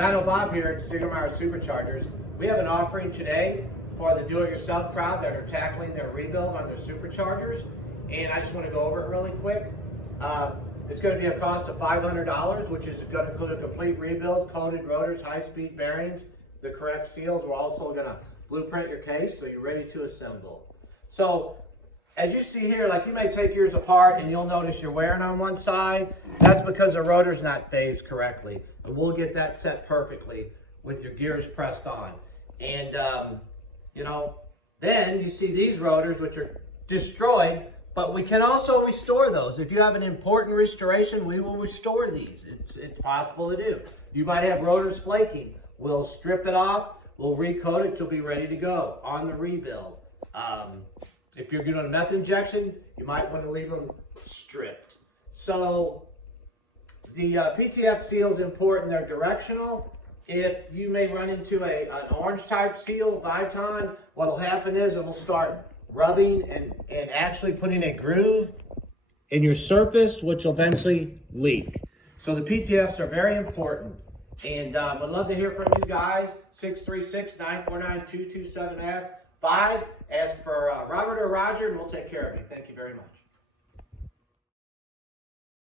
Dyno Bob here at Stiegermeyer Superchargers. We have an offering today for the do-it-yourself crowd that are tackling their rebuild on their superchargers, and I just want to go over it really quick. It's going to be a cost of $500, which is going to include a complete rebuild, coated rotors, high-speed bearings, the correct seals. We're also going to blueprint your case so you're ready to assemble. So as you see here, like you may take yours apart and you'll notice you're wearing on one side. That's because the rotor's not phased correctly. And we'll get that set perfectly with your gears pressed on. And, then you see these rotors, which are destroyed, but we can also restore those. If you have an important restoration, we will restore these. It's possible to do. You might have rotors flaking. We'll strip it off. We'll recoat it. You'll be ready to go on the rebuild. If you're doing a meth injection, you might want to leave them stripped. So the PTF seal is important. They're directional. If you may run into an orange type seal, Viton, what will happen is it will start rubbing and actually putting a groove in your surface, which will eventually leak. So the PTFs are very important. And I'd love to hear from you guys. 636-949-2275. Ask for Robert or Roger, and we'll take care of you. Thank you very much.